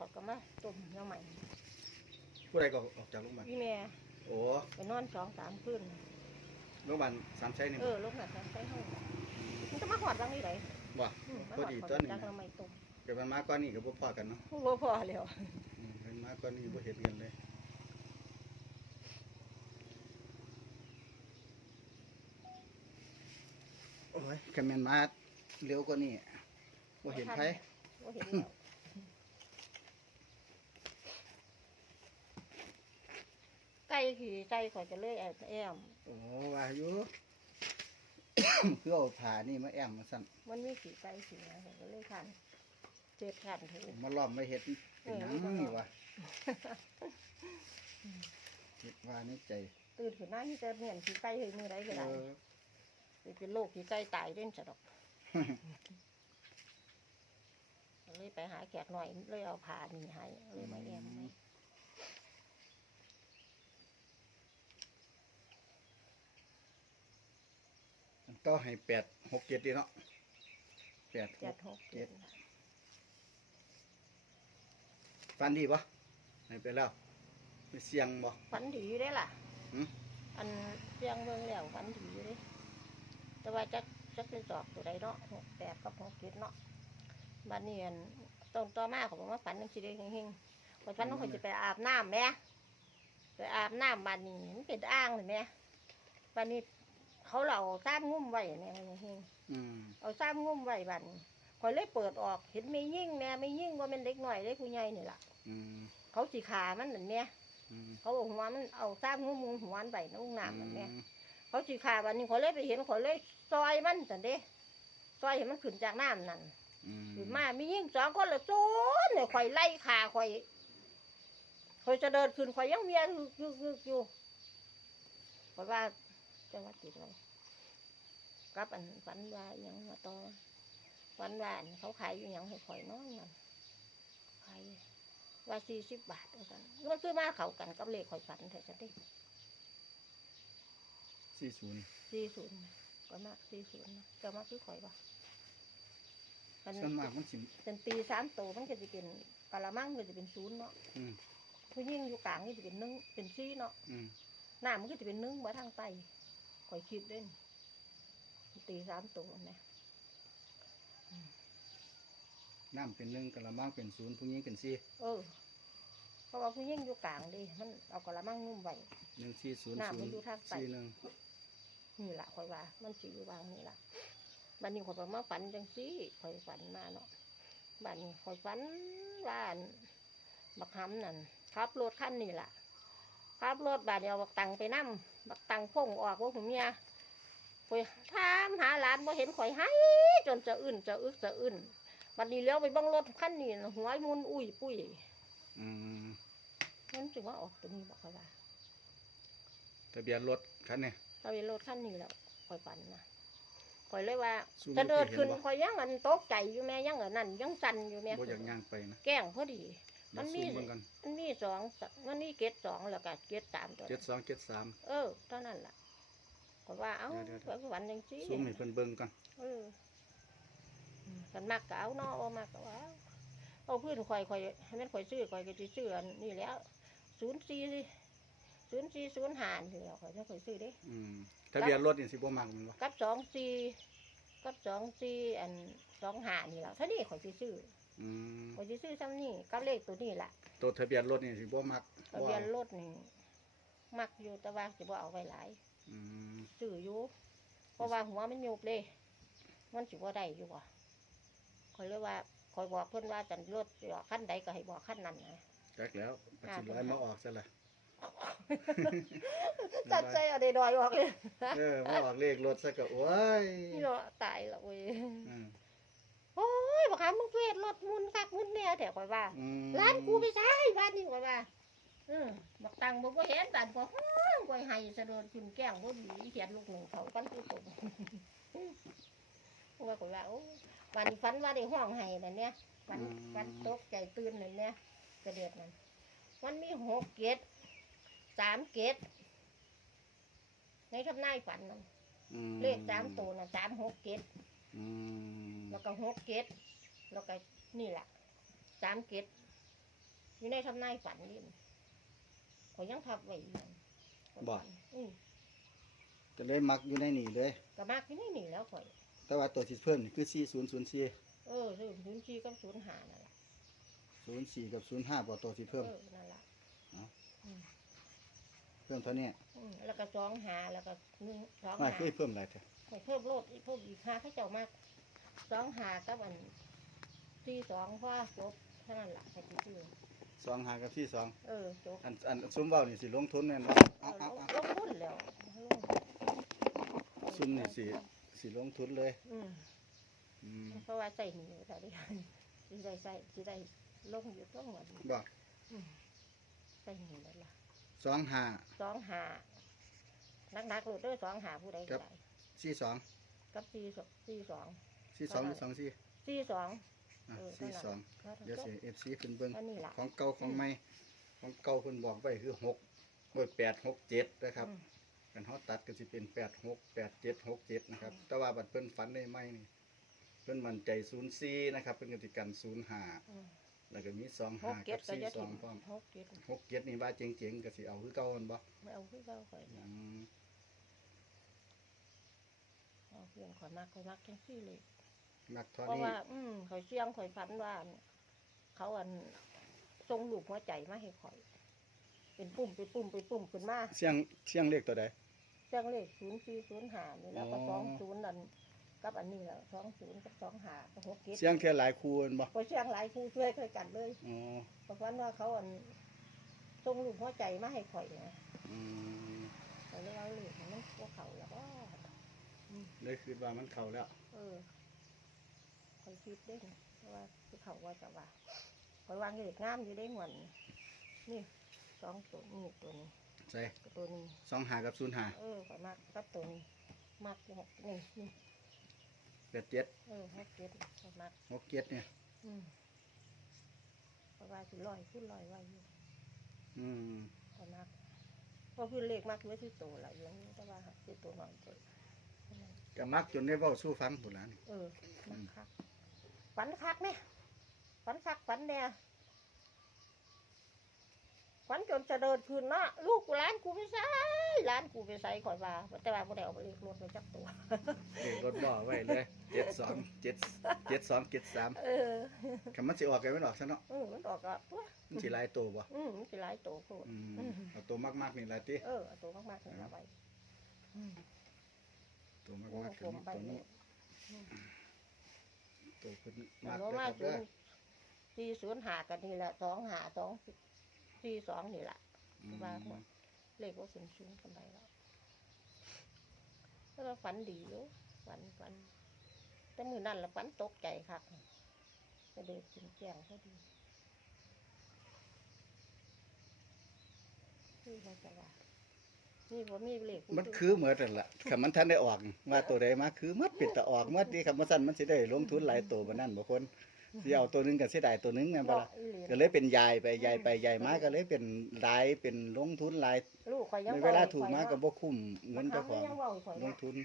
ข่อยก็มาต้มน้ำใหม่ผู้ใดก็ออกจากโรงพยาบาลพี่แม่โอ้ไปนอนสองสามคืนโรงพยาบาลสามชัยนี่เออลูกน่ะฉันไปห้องมันจะมาหอดบางนี่ไหนบ่อืมมาพหออดดีข่อยต้นนี่จักน้ำใหม่ต้มเกิดมันมาก่อนนี่ก็บ่พอกันเนาะบ่พอแล้วอืมเกิดมาก่อนนี่บ่เห็นกันเลยโอ้ยคันแม่นมาเร็วกว่านี้บ่เห็นไผบ่เห็นแล้ว ไก่ขี่ไก่ข่อยจะเลยแอบแอมโอ้ว่าอยู่คือเอาผ้านี่มาแอมมาสั่นมันมีขี่ไก่ขี่นะข่อยก็เลยขันเจ็ดขันเถอะ มาล้อมมาเฮ็ดเป็นหยังเออ นี่วะเฮ็ดว่าในใจตื่นขึ้นมาที่จะเหมียนขี่ไก่เฮ้ยมือไรก็ได้เออสิเป็นโรคขี่ไก่ตายเด่นจะดอกเลยไปหาแขกหน่อยเลยเอาผ่านี่ให้เลยมาแอมให้ ก็ให้แปดหกเจ็ดดีเนาะแปดหเจ็ดกหกเจ็ดฟันดีปะให้ไปแล้วไปเสียงบ่ ฝันดีอยู่ได้ล่ะหืม อันเสียงเบิ่งแล้วฝันดีอยู่เด้แต่ว่าจักจักเลยจอกตัวใดเนาะหกแปดกับหกเจ็ดเนาะบัดนี้อันตรงต่อมาเขาบอกว่าฝันจังสิได้เฮงๆข่อยฝันว่าข่อยจะไปอาบน้ำแหม่ไปอาบน้ำบัดนี้มันเป็นอ่างเลยแหม่บัดนี้ เขาเหล่าซ้ำงุ้มไว้แหม่เฮงอืมๆเอาซ้ำงุ้มไว้บัดนี้ข่อยเลยเปิดออกเห็นไม่ยิ่งแหม่ไม่ยิ่งว่าเป็นเด็กหน่อยเด็กผู้ใหญ่นี่ล่ะอืมเขาสีขามันนั่นแหม่อืมเขาบอกหัวมันเอาซ้ำงุ้มมุงหัวมันไปน้องน้ำนั่นแหม่อืมเขาสีขาบัดนี้ข่อยเลยไปเห็นข่อยเลยซอยมันสันเด้ซอยเห็นมันขึ้นจากน้ำนั่นอืมขึ้นมามียิ่งสองคนละซูนเนี่ยข่อยไล่ขาข่อยข่อยจะเดินขึ้นข่อยยังเมียอยู่อยู่อยู่อยู่ข่อยว่า จังหวัดติดไว้กับอันฝันว่าอหยังมาต่อฝันว่าอันเขาขายอยู่หยังให้ข่อยเน้อยนั่นขายว่าสี่สิบบาทเอากันมันคือมาเขากันกับเลขข่อยฝันแต่ฉันดิสี่ศูนย์สี่ศูนย์ก็มากสี่ศูนย์นะจะมาคือข่อยบ่มันส่วนมากมันสิเป็นตีสามโตวมันก็จะเป็นกะละมังก็จะเป็นศูนย์เนาะอืมผู้ยิ่งอยู่กลางนี่จะเป็นหนึ่งเป็นซี่เนาะอืมหน้ามันก็จะเป็นหนึ่งมาทางใต้ ข่อยคิดเล่นตีสามตัวนะน้ำเป็นหนึ่งกระมังเป็นศูนย์ผู้หญิงเป็นสี่เออเพราะว่าผู้ยิ่งอยู่กลางดิมันเอากะละมังงุ่มไว้หนึ่งสี่ศูนย์น้ำศูมันนย์อยู่ทางใต้สี่หนึ่งนี่แหละข่อยว่า มันสิอยู่วางนี่แหละบัดนี้ข่อยไปมาฝันจังซี่ข่อยฝันมาเนาะบัดนี้ข่อยฝันว่าอั่นบักหำนั่นขับรถคันนี่แหละ ขับรถบาดเดียวบักตังไปนั่บักตังพ่งออกว่าผมเมียข่อยถามหาหลานบ่เห็นข่อยให้จนจะอื่นจะอึกจะอื่นบัดนี้เลี้ยวไปเบังรถคันนี้น่ะหัวมุนอุ้ยปุ้ยอืมมันจึงว่าออกตัวนี้บอกข่อยว่าทะเบียนรถคันเนี่ยเราไปรถคันนี้แล้วข่อยฝันนะข่อยเลยว่าซูมจะเดินให้เห็นขึ้นบ่ข่อยยังอันตกใจอยู่แม่ยังอันนั่นยังสั่นอยู่แม่บ่อยากย่างไปนะแกล้งพอดี เดี๋ยวมันมีซูมเบิ่งกันมันมีสองมันมีเกตสองแล้วก็เกตสามตัว เจ็ดสองเจ็ดสาม เออเท่านั้นล่ะข่อยว่าเอ้าเดี๋ยวๆข่อยก็ฝันยังซี่ซูมให้เพิ่นเบิ่งกันเอออืมกันมากก็เอาเนาะเอามากก็ว่าเอาพื้นข่อยข่อยให้มันข่อยซื้อข่อยก็สิซื้ออันนี่แหล้วศูนย์สี่ศูนย์สี่ศูนย์ห้านี่แหล้วข่อยจะข่อยซื้อเด้ อืมทะเบียนรถนี่สิบ่มักแมันบ่กับสองสี่กับสองสี่อันสองหานี่แหละเท่านี้ข่อยสิซื้อ อืมข่อยสิซื้อซ้ำนี่กับเลขตัวนี้แหละตัวทะเบียนรถนี่สิบ่มักทะเบียนรถนี่มักอยู่แต่ว่าสิบ่เอาไว้หลายอืมซื้ออยู่เพราะว่าหัวมันยุบเลยมันสิบ่ได้อยู่ว่ะข่อยเลยว่าข่อยบอกเพิ่นว่าจันรถสิออกขั้นใดก็ให้บอกขั้นนั้นนะ จักแล้วปัจจุบันมาออกซะละตัดใจเอาได้ดอยออกเลยเออมาออกเลขรถซะก็โอ้ยนี่เนาะตายละเว้ย อืม โอ้ยบอกหามึงเวทรถมุนคักมุนเนี่ยแต่ข่อยว่า อืมร้านกูไม่ใช่บ้านนี้กว่าว่าเออบักตังบอกว่าเห็นบ้านก็ห้องก็ให้สะโดดขึ้นแก้งบ่ดีเขียนลูกหนึ่งเขากันคือผมว่าก็ว่าโอ้วันนี้ฝันว่าได้ห้องให้นั่นเนี่ยฝันฝันตกใจตื่นนั่นเนี่ยกระเดือดนั่นมันมีหกเกตสามเกตในทำนายฝันนั่น อืมเลขสามตัวน่ะสามหกเกต อืมแล้วก็หกเกตแล้วก็นี่แหละสามเกตอยู่ในทำนายฝันนี่ข่อยยังทับไว้อยู่นั่นข่อยบ่ฝันอืมก็เลยมักอยู่ในนี่เลย ก็มากที่นี่นี่แล้วข่อย แต่ว่าตัวที่เพิ่มนี่คือ4004เออซื้อศูนย์ชีกับศูนย์หานั่นแหละ04กับ05บ่ตัวที่เพิ่ม เออนั่นแหละเอาอืมเพิ่มเท่านี้อืมแล้วก็สองหาแล้วก็หนึ่งสองว่าหาคือเพิ่มหลายแท้ข่ อยเพิ่มโลดอีกเพิ่มอีกหาให้เจ้ามากสองหากับอันสี่สองเพราะว่าจบเท่านั้นแหละใครจะซื้อ2หากับ42เออจบอันอันซุ้มเว้านี่สิลงทุนแม่นบ่เอเอาอเอาเอาลงทุนแล้วลงซุ้มนี่สิสิลงทุนเลยอืมอืมเพราะว่าใส่หนีแต่ดิสิได้ใส่สิได้ลงอยู่ต้องหมดบ่อืมใส่หนีแล้วล่ะ2หา สองหานักนักๆโหลดเด้อสองหาผู้ใดครัก็บได้ 42กับสี่สองสี่สอง42หรือ24สี่สองอะเออเท่านั้น42ก็เดี๋ยวจบสิ FC เพิ่นเบิ่งอันนี้ล่ะ ของเก่าของใหม่ของเก่าเพิ่นบอกไว้คือ6โอ้ย8 6 7นะครับอืม กันเฮาตัดก็สิเป็น8 6 8 7 6 7นะครับ แต่ว่าบัดเพิ่นฝันได้ใหม่นี่เพิ่นมั่นใจ04นะครับ เพิ่นก็สิกันอืม05แล้วก็มีหก25เก็กัดก็จะบถิ่ม42พร้อมหกเก็ด6 7นี่ว่าเจ๋งๆก็สิเอาคือเก่าแม่นบ่ไม่เอาคือเก่าข่อยอืม เอาเพื่อนข่อยมากข่อยมากจังซี่เลยนักเท่าเพราะนี้ว่า อืมข่อยเสียงข่อยฝันว่าอันเขาอันทรงลูกหัวใจมาให้ข่อย เป็นปุ่มเป็นปุ่มเป็นปุ่มขึ้นมาเสียงเสียงเลขตัวใดเสียงเลขศูนย์สี่ศูนย์หานี่แล้วก็อ๋สอ องศูนย์นั่นกับอันนี้แล้วสองศูนย์กับสองหากับหกเก็ดเสียงเทียหลายคู่แม่นบ่ข่อยเสียงหลายคู่ช่วยเคยกันเลยอ๋อเพราะฝันว่าเขาอันทรงลูกหัวใจมาให้ข่อยนะ อืมข่อยเลยเอาเลขมันพวกเขาแล้วก็ เลยคิดว่ามันเข้าแล้ว เออข่อยคิดได้นะเพราะว่าคือเขาว่าจะว่าข่อยวางเลขงามอยู่ได้หวนนี่สองตัวนี่ตัวนี้ใส่กับตัวนี้25กับ05เออข่อยมากกับตัวนี้มากหกนี่นี่87เออหกเก็ดข่อยมาก67เนี่ย อืมเพราะว่าสิลอยขึ้นลอยไว้อยู่อืมข่อยมากเพราะพื้นเลขมากไว้ที่ตัวละอย่างนี้แต่ว่าที่ตัวน้อยตัว ก็มักจนได้เว้าสู่ฟังพุ่นล่ะนี่เออมักคักฝันคักเนี่ยฝันคักฝันเนี่ยฝันจนจะเดินคืนมาลูกกูร้านกูไปใส่ร้านกูไปใส่ข่อยว่าแต่ว่าบ่ได้เอาไปเลขรถไปจักตัวเลขรถบ่ไว้เลย72 7 72 73เออคำมันสิออกก็มันออกซะเนาะเออมันออกก็ตัวมันสิหลายตัวบ่อืมมันสิหลายตัวโคตรอืมอืมเอาตัวมากๆนี่ล่ะติเออเอาตัวมากๆนี่ละไว้อืม ตัวมากโอ้ๆผคือมนี่ไปตัวเนี่นี้ยตัวเพิ่นมัมากนเด้อว่าครับศูเด้อนย์สี่ศูนย์หากันนี่แหละสองหาสองสี่สองนี่แหละอืมว่าหมดเลขว่าศูนย์ศูนย์กันไปแล้วแล้วก็ฝันดีอยู่ฝันฝันแต่มือนั่นละฝันตกใจครับจะเดินถึงแจ้งพอดีนี่เราจะว่า นี่ผมมีเลขมันคือเหมือนนั่นล่ะคำมันทันได้ออกว่าตัวใดมาคือหมดปิดแต่ออกหมดดีคำว่าซั่นมันสิได้ลงทุนหลายตัวบ่นั่นบ่คนสิเอาตัวหนึงก็สิได้ตัวหนึงแม่นบ่เนาะล่ะอีหลีก็เลยเป็นยายไปยายไปยายมาก็เลยเป็นหลายเป็นลงทุนหลายลูกข่อยยังในเวลาถูกมาก็บ่คุ้มเงินเจ้าของยังเว้าข่อยลงนะทุน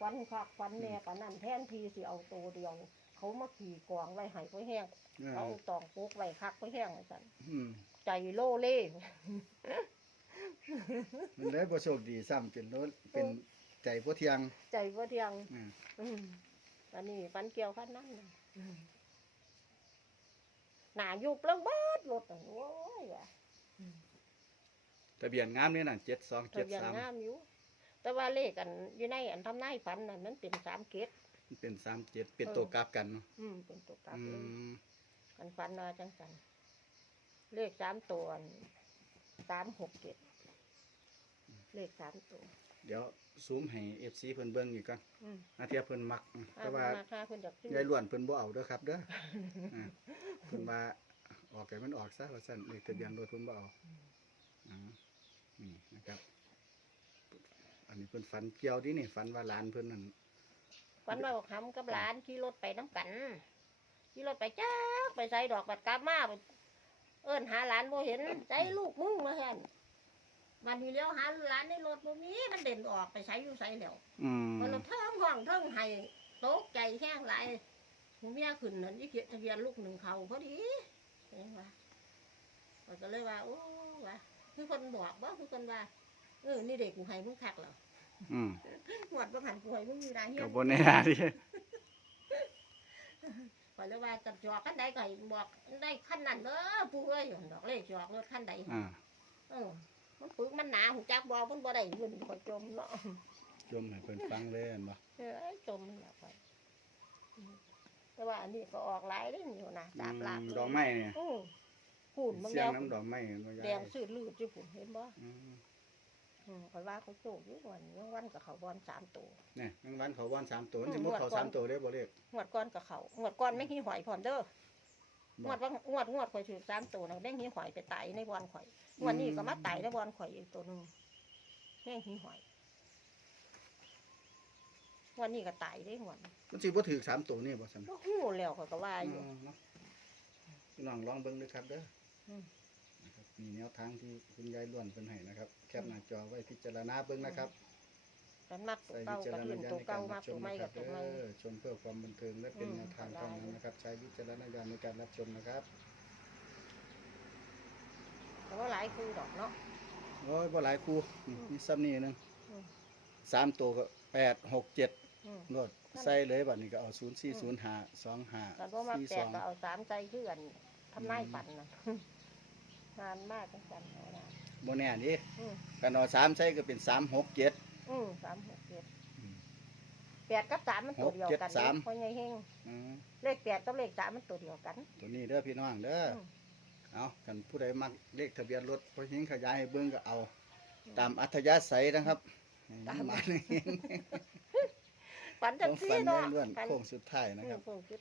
ฟันคักฟันแน่ปานนั้นแทนทีสิเอาตัวเดียวเขามาขี่กองไว้ให้ไว้แห้งเออเอาตองปุ๊กไว้คักไว้แห้งไว้สั่นอืมใจโลเล่ มันเลยบ่โชคดีซ้ำเป็นโลเป็นใจบ่เที่ยงใจว่าเทียง อืมอืมอันนี้ฟันเกี่ยวขั้นนั้นน่ะอืมหนายุบเรื่องเบิดรถน่ะโอ้ยว่ะทะเบียนงามนี่น่ะทะเบียนงา7273มอยู่ แต่ว่าเลขอันอยู่ในอันทำนายฝันนั่นมันเป็นสามเกตมันเป็น37เป็นตัวกราฟกันเนาะอืมเป็นตัวกลับอืเลยมอันฝันว่าจังสันเลขสามตัวสามหกเจ็ด เลขสามตัวเดี๋ยวซูมให้ FC เพิ่นเบิ่งอีกก่อนอืมอาเทียเพิ่นมัก แต่ว่าราคาคุณจากซื้ยายล้วนเพิ่นบ่เอาเด้อครับเด้ออ่าเพิ่นว่าออกให้มันออกซะว่าซั่นเลขทะเบียนรถเพิ่นบ่เอาอ่านี่นะครับ อันนี้เพิ่นฝันเกี่ยวดินี่ฝันว่าหลานเพิ่นนั่นฝันว่าบอกคำกับหลานขี่รถไปน้ำกันขี่รถไปจ้าไปใส่ดอกบัดกลับมาไปเอิ้นหาหลานบ่เห็นใจลูกมึงมาแทน วันนี้เลี้ยวหาหลานในรถบ่มีมันเด่นออกไปใส่อยู่ใส่แล้วอืมมันเทิงห้องเทิงให้ตกใจแห้งหลายหูเมียขึ้นนั่นยี่เกียจทะเบียนลูกหนึ่งเขาพอดีเห็นปะข้อยก็เลยว่าโอ้ว่าคือคนบอกว่าคือคนว่าเออนี่เด็กกูให้มึงคักเหรออืมหวดบ่หันกูให้มึงอยู่ได้เฮียก็บ่แน่นะดิข้อยเลยว่าจับจอกคันใดก็ให้บอกได้คันนั้นเด้อปู่เอ้ยดอกเลขจอกรถคันใดอ่าเออ มันปึกมันหนาหูจักบ่มันบ่ได้เงินข้อยจมเนาะจมให้เพิ่นฟังเลยอันบ่เออจมมันละไปอืมแต่ว่าอันนี้ก็ออกหลายได้อยู่นะอืดาบลาบมดอกไม้เนี่ยอือหุ่นบางเสียแดงงน้ำดอกไม้เห็นบ่ยายแดงสืดลืดอยู่หุ่นเห็นบ่อืมอืมคอยว่าเขาโจกอยู่วันยังวันกับเขาบอลสามตัวนี่แมงวันเขาว่านสามตัวอืมนี่บ่เขางวดก่อนสามตัวได้บ่เลขงวดก้อนกับเขางวดก้อนไม่ขี้หอยพร้อมเด้อ งบ่วดว่างวดงวดข่อยถือสามตัวนะแม่งขี้หอยไปไตในบอลข่อยงวดนี้ก็มาไตในบอลข่อยอีกตัวหนึงแม่งขี้หอยงวันนี้ก็ไตได้งวดนี้มันสิบ่ถือสามตัวนี่บ่ซั่นโอ้โหแล้วข่อยก็ว่าอยู่อืมเนาะพี่น้องลองเบิ่งเด้อครับเด้ออมนะครับมีแนวทางที่คุณยายล้วนเพิ่นให้นะครับ แคปหน้าจอไว้พิจารณาเบิ่งนะครับ กันมักตัวใช้วิเก่าจารกับณเล่นญาณตัวในกาเก่ารรัมาบกชตัวมใหม่นะคกัรับบตัวใหม่เด้อชมเพื่อความบันเทิงและเป็นอืมแนวทางเท่านั้นนะครับ ใช้วิจารณญาณในการรับชมนะครับแต่ว่าหลายคือดอกเนาะ โอ้ยบ่หลายคู่นี่อืมมีซ้ำนี่หนึงอืม สามตัวก็แปดหกเจ็ดอืมโนดใส่เลยบัดนี้ก็เอาศูนย์สี่ศูนย์ห้าสองห้าแต่ว่ามาสี่แตสกองก็เอาสามใจเพื่อนทำนายฝันนะงานมากจังกันเอานะโมแน่ดิอืม กันเอาสามใส่ก็เป็นสามหกเจ็ด อืมสามหกเจ็ดอืม แปดกับสามมันตัวเดียวกันหกเจ็ดสาม เพราะไงเฮงอืมเลขแปดกับเลขสามมันตัวเดียวกัน ตัวนี้เด้อพี่น้องเด้ออม เอากันผู้ใดมักเลขทะเบียนรถพอหิงขยายให้เบิ่งก็เอา ตามอัธยาศัยนะครับตาม มาเลยฝันต้จัองงซี่ฟันเนาะได้ล้วนฝันโค้งสุดท้ายอืนะมครับโค้งสุด